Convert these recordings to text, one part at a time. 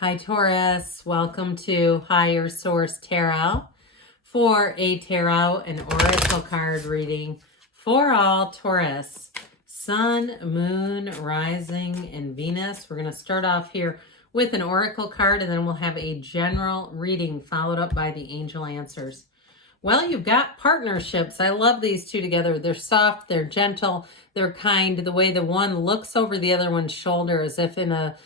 Hi Taurus, welcome to Higher Source Tarot for a tarot and oracle card reading for all Taurus, Sun, Moon, Rising, and Venus. We're going to start off here with an oracle card and then we'll have a general reading followed up by the angel answers. Well, you've got partnerships. I love these two together. They're soft, they're gentle, they're kind. The way the one looks over the other one's shoulder as if in a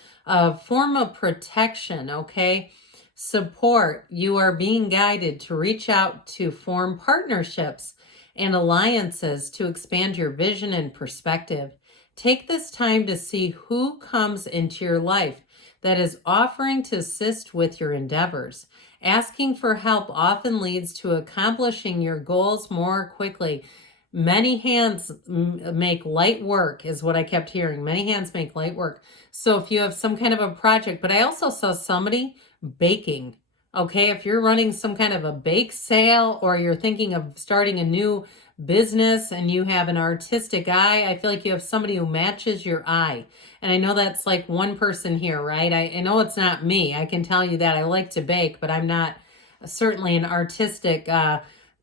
form of protection, okay? Support. You are being guided to reach out to form partnerships and alliances to expand your vision and perspective. Take this time to see who comes into your life that is offering to assist with your endeavors. Asking for help often leads to accomplishing your goals more quickly. Many hands make light work is what I kept hearing. Many hands make light work. So if you have some kind of a project, but I also saw somebody baking. Okay, if you're running some kind of a bake sale or you're thinking of starting a new business and you have an artistic eye, I feel like you have somebody who matches your eye. And I know that's like one person here, right? I know it's not me. I can tell you that. I like to bake, but I'm not certainly an artistic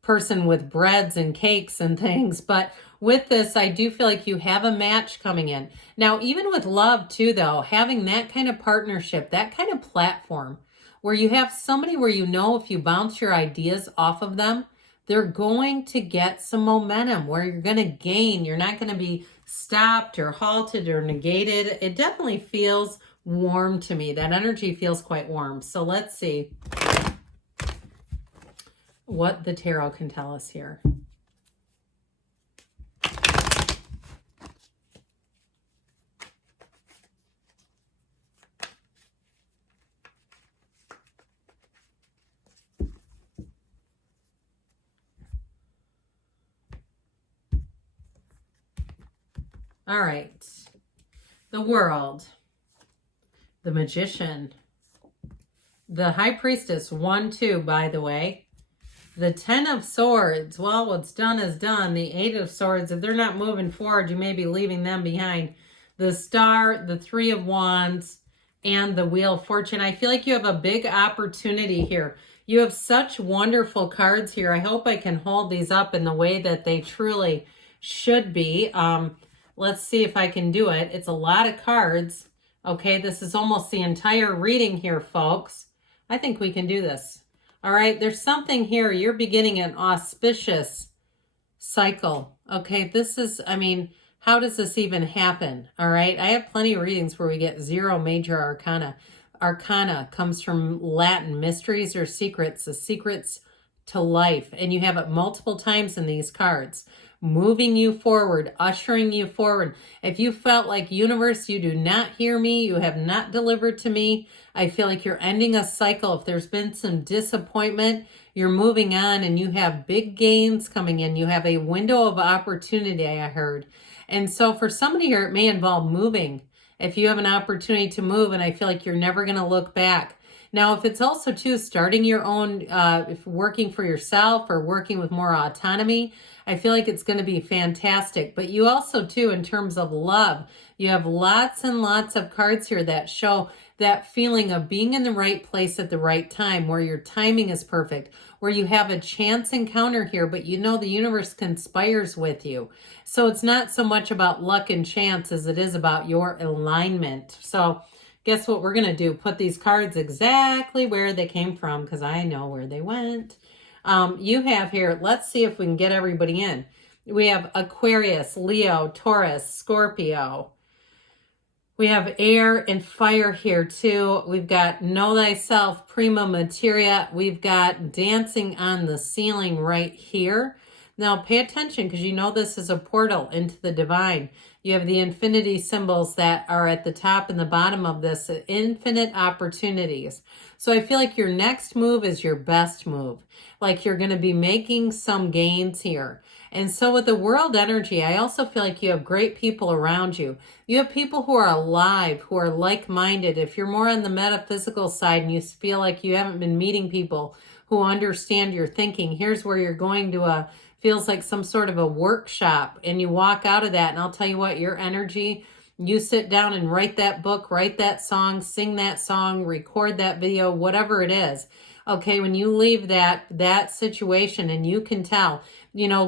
person with breads and cakes and things. But with this, I do feel like you have a match coming in. Now, even with love too, though, having that kind of partnership, that kind of platform where you have somebody where you know if you bounce your ideas off of them, they're going to get some momentum where you're going to gain. You're not going to be stopped or halted or negated. It definitely feels warm to me. That energy feels quite warm. So let's see what the tarot can tell us here. All right. The World, the Magician, the High Priestess, 1-2, by the way. The 10 of Swords, well, what's done is done. The 8 of Swords, if they're not moving forward, you may be leaving them behind. The Star, the 3 of Wands, and the Wheel of Fortune. I feel like you have a big opportunity here. You have such wonderful cards here. I hope I can hold these up in the way that they truly should be. Let's see if I can do it. It's a lot of cards. Okay, this is almost the entire reading here, folks. I think we can do this. All right, there's something here. You're beginning an auspicious cycle. Okay, this is, I mean, how does this even happen? All right, I have plenty of readings where we get 0 major arcana. Arcana comes from Latin, mysteries or secrets, the secrets to life. And you have it multiple times in these cards. Moving you forward, ushering you forward. If you felt like, universe, you do not hear me, you have not delivered to me, I feel like you're ending a cycle. If there's been some disappointment, you're moving on and you have big gains coming in. You have a window of opportunity, I heard. And so for somebody here, it may involve moving. If you have an opportunity to move, and I feel like you're never going to look back. Now, if it's also, too, starting your own, if working for yourself or working with more autonomy, I feel like it's going to be fantastic. But you also, too, in terms of love, you have lots and lots of cards here that show that feeling of being in the right place at the right time, where your timing is perfect, where you have a chance encounter here, but you know the universe conspires with you. So it's not so much about luck and chance as it is about your alignment. So guess what we're going to do? Put these cards exactly where they came from because I know where they went. You have here, let's see if we can get everybody in. We have Aquarius, Leo, Taurus, Scorpio. We have air and fire here too. We've got Know Thyself, Prima Materia. We've got Dancing on the Ceiling right here. Now pay attention because you know this is a portal into the divine. You have the infinity symbols that are at the top and the bottom of this, infinite opportunities. So I feel like your next move is your best move. Like you're going to be making some gains here. And so with the world energy, I also feel like you have great people around you. You have people who are alive, who are like-minded. If you're more on the metaphysical side and you feel like you haven't been meeting people who understand your thinking, here's where you're going to feels like some sort of a workshop, and you walk out of that, and I'll tell you what, your energy You sit down and write that book, write that song, sing that song, record that video, whatever it is. Okay, when you leave that situation, and you can tell,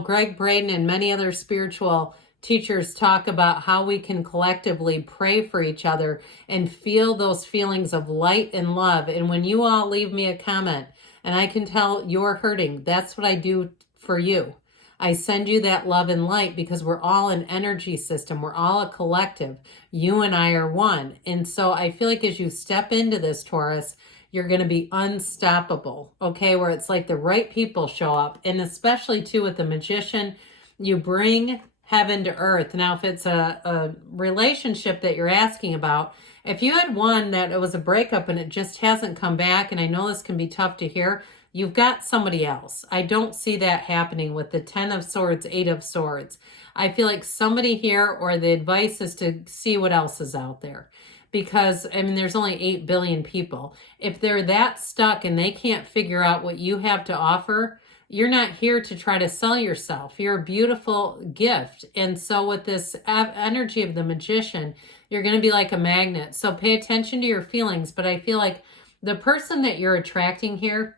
Greg Braden and many other spiritual teachers talk about how we can collectively pray for each other and feel those feelings of light and love. And when you all leave me a comment and I can tell you're hurting, that's what I do for you. I send you that love and light because we're all an energy system. We're all a collective. You and I are one. And so I feel like as you step into this, Taurus, you're going to be unstoppable, okay? Where it's like the right people show up. And especially too with the Magician, you bring heaven to earth. Now, if it's a relationship that you're asking about, if you had one that it was a breakup and it just hasn't come back, and I know this can be tough to hear, you've got somebody else. I don't see that happening with the 10 of Swords, 8 of Swords. I feel like somebody here, or the advice is to see what else is out there. Because, I mean, there's only 8 billion people. If they're that stuck and they can't figure out what you have to offer, you're not here to try to sell yourself. You're a beautiful gift. And so with this energy of the Magician, you're going to be like a magnet. So pay attention to your feelings. But I feel like the person that you're attracting here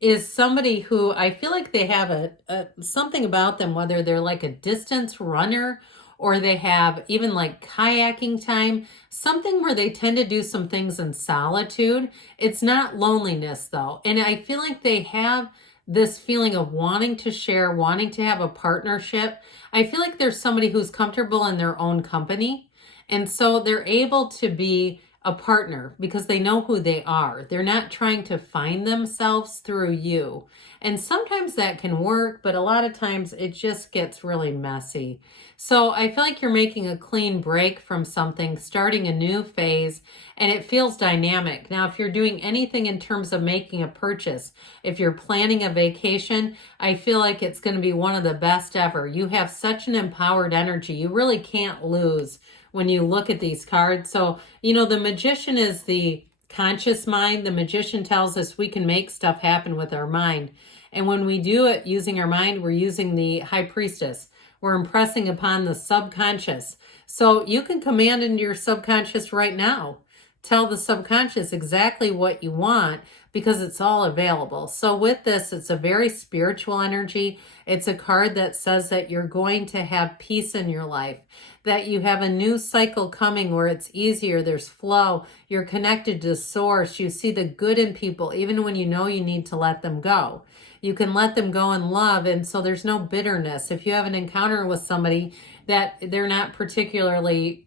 is somebody who I feel like they have something about them, whether they're like a distance runner or they have even like kayaking time, something where they tend to do some things in solitude. It's not loneliness though. And I feel like they have this feeling of wanting to share, wanting to have a partnership. I feel like there's somebody who's comfortable in their own company. And so they're able to be a partner because they know who they are. They're not trying to find themselves through you. And sometimes that can work, but a lot of times it just gets really messy. So I feel like you're making a clean break from something, starting a new phase, and it feels dynamic. Now, if you're doing anything in terms of making a purchase, if you're planning a vacation, I feel like it's going to be one of the best ever. You have such an empowered energy. You really can't lose when you look at these cards. So, the Magician is the conscious mind. The Magician tells us we can make stuff happen with our mind. And when we do it using our mind, we're using the High Priestess. We're impressing upon the subconscious. So you can command into your subconscious right now. Tell the subconscious exactly what you want because it's all available. So with this, it's a very spiritual energy. It's a card that says that you're going to have peace in your life, that you have a new cycle coming where it's easier, there's flow, you're connected to source, you see the good in people, even when you know you need to let them go. You can let them go in love, and so there's no bitterness. If you have an encounter with somebody that they're not particularly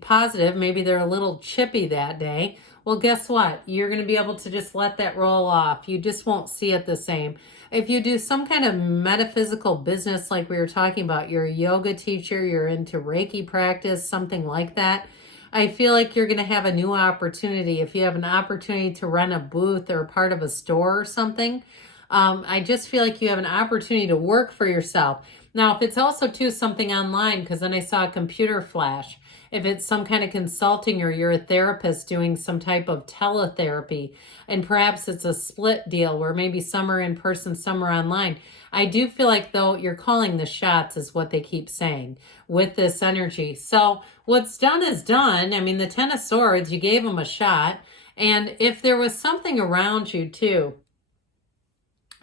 positive, maybe they're a little chippy that day, well, guess what? You're going to be able to just let that roll off. You just won't see it the same. If you do some kind of metaphysical business like we were talking about, you're a yoga teacher, you're into Reiki practice, something like that, I feel like you're going to have a new opportunity. If you have an opportunity to run a booth or part of a store or something, I just feel like you have an opportunity to work for yourself. Now, if it's also too something online, because then I saw a computer flash, if it's some kind of consulting or you're a therapist doing some type of teletherapy, and perhaps it's a split deal where maybe some are in person, some are online. I do feel like though you're calling the shots is what they keep saying with this energy. So what's done is done. I mean, the 10 of Swords, you gave them a shot. And if there was something around you too,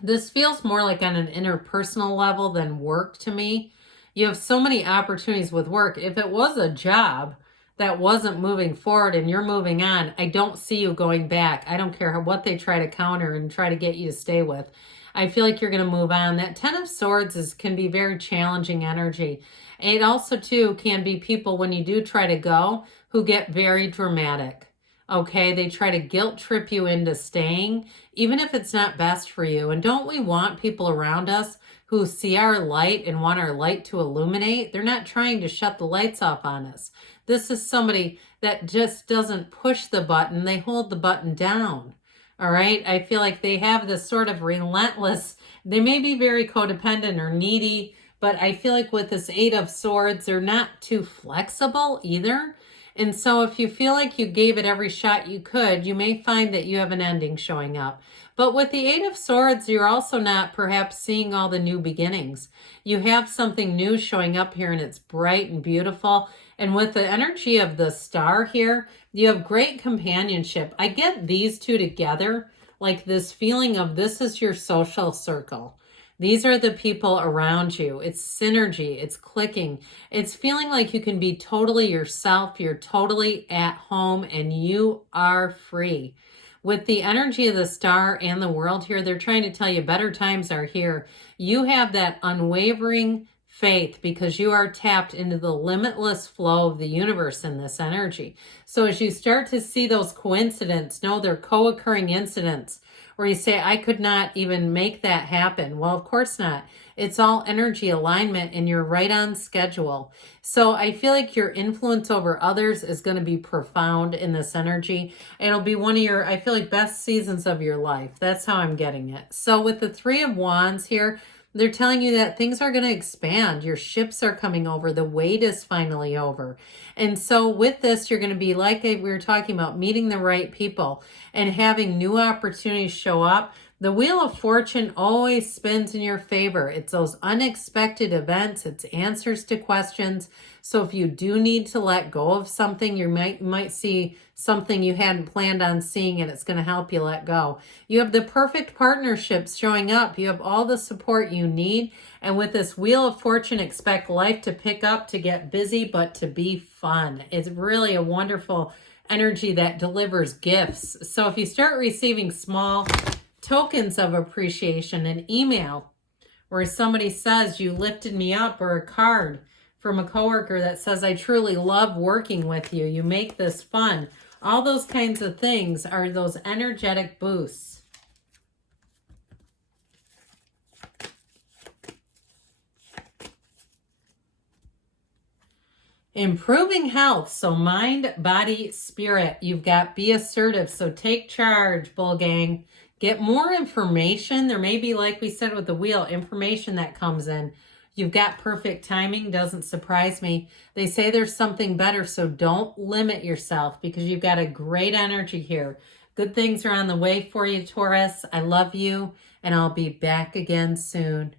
this feels more like on an interpersonal level than work to me. You have so many opportunities with work. If it was a job that wasn't moving forward and you're moving on, I don't see you going back. I don't care what they try to counter and try to get you to stay with. I feel like you're going to move on. That 10 of Swords can be very challenging energy. It also, too, can be people, when you do try to go, who get very dramatic. Okay, they try to guilt trip you into staying, even if it's not best for you. And don't we want people around us who see our light and want our light to illuminate? They're not trying to shut the lights off on us. This is somebody that just doesn't push the button. They hold the button down. All right. I feel like they have this sort of relentless, they may be very codependent or needy, but I feel like with this 8 of Swords, they're not too flexible either. And so if you feel like you gave it every shot you could, you may find that you have an ending showing up. But with the 8 of Swords, you're also not perhaps seeing all the new beginnings. You have something new showing up here and it's bright and beautiful. And with the energy of the star here, you have great companionship. I get these two together, like this feeling of this is your social circle. These are the people around you. It's synergy. It's clicking. It's feeling like you can be totally yourself. You're totally at home and you are free. With the energy of the star and the world here, they're trying to tell you better times are here. You have that unwavering faith because you are tapped into the limitless flow of the universe in this energy. So as you start to see those coincidences, no, they're co-occurring incidents where you say, I could not even make that happen. Well, of course not. It's all energy alignment and you're right on schedule. So I feel like your influence over others is going to be profound in this energy. It'll be one of your, I feel like, best seasons of your life. That's how I'm getting it. So with the Three of Wands here, they're telling you that things are going to expand. Your ships are coming over. The wait is finally over. And so with this, you're going to be, like we were talking about, meeting the right people and having new opportunities show up. The Wheel of Fortune always spins in your favor. It's those unexpected events. It's answers to questions. So if you do need to let go of something, you might see something you hadn't planned on seeing and it's going to help you let go. You have the perfect partnerships showing up. You have all the support you need. And with this Wheel of Fortune, expect life to pick up, to get busy, but to be fun. It's really a wonderful energy that delivers gifts. So if you start receiving small tokens of appreciation, an email where somebody says you lifted me up, or a card from a coworker that says I truly love working with you, you make this fun, all those kinds of things are those energetic boosts. Improving health, so mind, body, spirit. You've got be assertive, so take charge, bull gang. Get more information. There may be, like we said with the wheel, information that comes in. You've got perfect timing, doesn't surprise me. They say there's something better, so don't limit yourself because you've got a great energy here. Good things are on the way for you, Taurus. I love you, and I'll be back again soon.